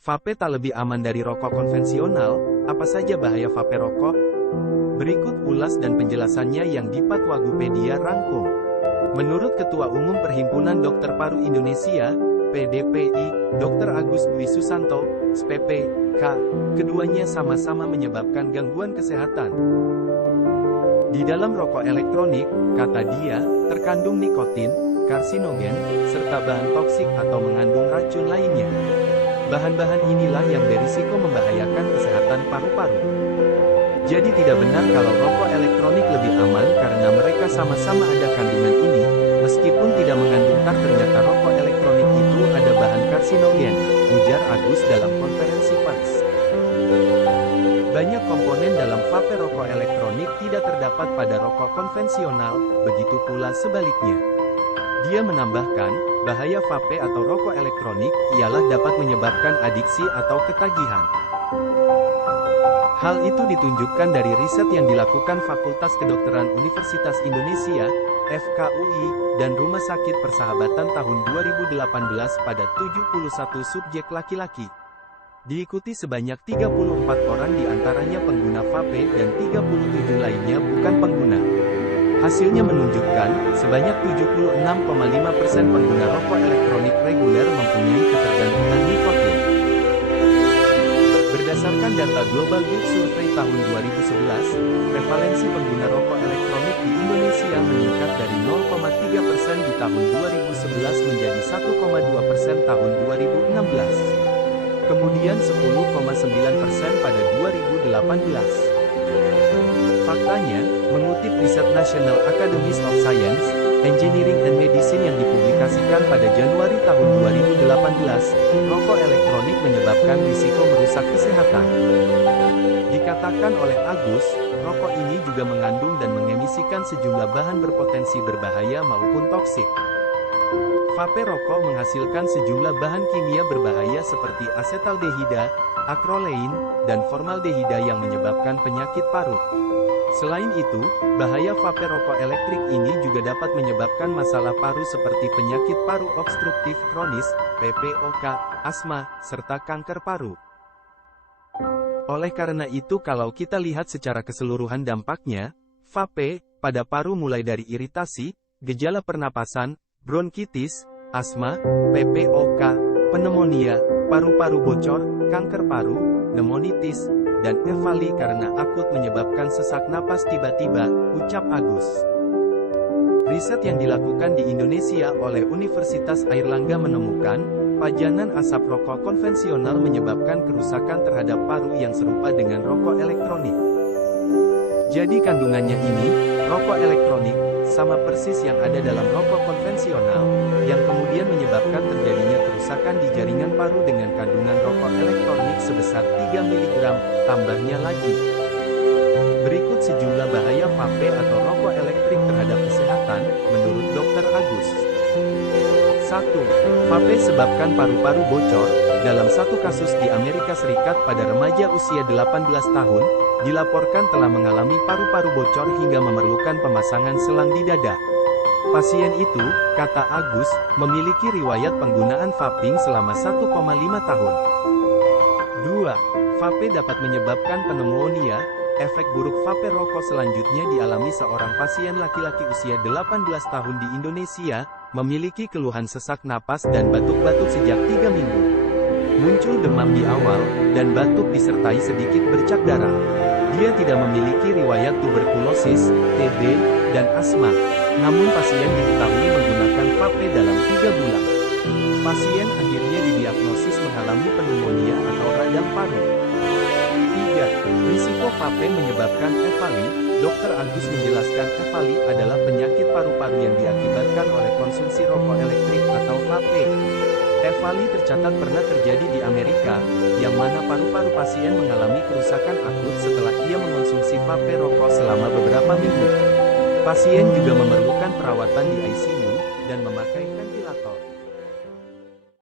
Vape tak lebih aman dari rokok konvensional. Apa saja bahaya vape rokok? Berikut ulas dan penjelasannya yang Dipat Wagupedia rangkum. Menurut Ketua Umum Perhimpunan Dokter Paru Indonesia, PDPI, Dr. Agus Dwi Susanto, SPP, K, keduanya sama-sama menyebabkan gangguan kesehatan. Di dalam rokok elektronik, kata dia, terkandung nikotin, karsinogen, serta bahan toksik atau mengandung racun lainnya. Bahan-bahan inilah yang berisiko membahayakan kesehatan paru-paru. Jadi tidak benar kalau rokok elektronik lebih aman karena mereka sama-sama ada kandungan ini, meskipun tidak mengandung ternyata rokok elektronik itu ada bahan karsinogen, ujar Agus dalam konferensi pers. Banyak komponen dalam vape rokok elektronik tidak terdapat pada rokok konvensional, begitu pula sebaliknya. Dia menambahkan, bahaya vape atau rokok elektronik ialah dapat menyebabkan adiksi atau ketagihan. Hal itu ditunjukkan dari riset yang dilakukan Fakultas Kedokteran Universitas Indonesia, FKUI, dan Rumah Sakit Persahabatan tahun 2018 pada 71 subjek laki-laki. Diikuti sebanyak 34 orang diantaranya pengguna vape dan 37 lainnya bukan pengguna. Hasilnya menunjukkan, sebanyak 76,5% pengguna rokok elektronik reguler mempunyai ketergantungan nikotin. Berdasarkan data Global Youth Survey tahun 2011, prevalensi pengguna rokok elektronik di Indonesia meningkat dari 0,3% di tahun 2011 menjadi 1,2% tahun 2016. Kemudian 10,9% pada 2018. Faktanya, mengutip riset National Academies of Science, Engineering and Medicine yang dipublikasikan pada Januari tahun 2018, rokok elektronik menyebabkan risiko merusak kesehatan. Dikatakan oleh Agus, rokok ini juga mengandung dan mengemisikan sejumlah bahan berpotensi berbahaya maupun toksik. Vape rokok menghasilkan sejumlah bahan kimia berbahaya seperti asetaldehida, akrolein, dan formaldehida yang menyebabkan penyakit paru. Selain itu, bahaya vape rokok elektrik ini juga dapat menyebabkan masalah paru seperti penyakit paru obstruktif kronis, PPOK, asma, serta kanker paru. Oleh karena itu kalau kita lihat secara keseluruhan dampaknya, vape pada paru mulai dari iritasi, gejala pernapasan, bronkitis, asma, PPOK, pneumonia, paru-paru bocor, kanker paru, pneumonitis, dan EVALI karena akut menyebabkan sesak napas tiba-tiba, ucap Agus. Riset yang dilakukan di Indonesia oleh Universitas Airlangga menemukan, pajanan asap rokok konvensional menyebabkan kerusakan terhadap paru yang serupa dengan rokok elektronik. Jadi kandungannya ini, rokok elektronik, sama persis yang ada dalam rokok konvensional, yang kemudian menyebabkan terjadinya kerusakan di jaringan paru dengan kandungan rokok elektronik sebesar 3 mg, tambahnya lagi. Berikut sejumlah bahaya vape atau rokok elektrik terhadap kesehatan, menurut Dr. Agus. 1. Vape sebabkan paru-paru bocor. Dalam satu kasus di Amerika Serikat pada remaja usia 18 tahun, dilaporkan telah mengalami paru-paru bocor hingga memerlukan pemasangan selang di dada. Pasien itu, kata Agus, memiliki riwayat penggunaan vaping selama 1,5 tahun. 2. Vape dapat menyebabkan pneumonia. Efek buruk vape rokok selanjutnya dialami seorang pasien laki-laki usia 18 tahun di Indonesia, memiliki keluhan sesak napas dan batuk-batuk sejak 3 minggu. Muncul demam di awal, dan batuk disertai sedikit bercak darah. Dia tidak memiliki riwayat tuberkulosis, TB, dan asma. Namun pasien diketahui menggunakan vape dalam 3 bulan. Pasien akhirnya didiagnosis mengalami pneumonia atau radang paru. 3. Risiko vape menyebabkan EVALI. Dr. Agus menjelaskan EVALI adalah penyakit paru-paru yang diakibatkan oleh konsumsi rokok elektrik atau vape. EVALI tercatat pernah terjadi di Amerika, yang mana paru-paru pasien mengalami kerusakan akut setelah ia mengonsumsi vape rokok selama beberapa minggu. Pasien juga memerlukan perawatan di ICU, dan memakai ventilator.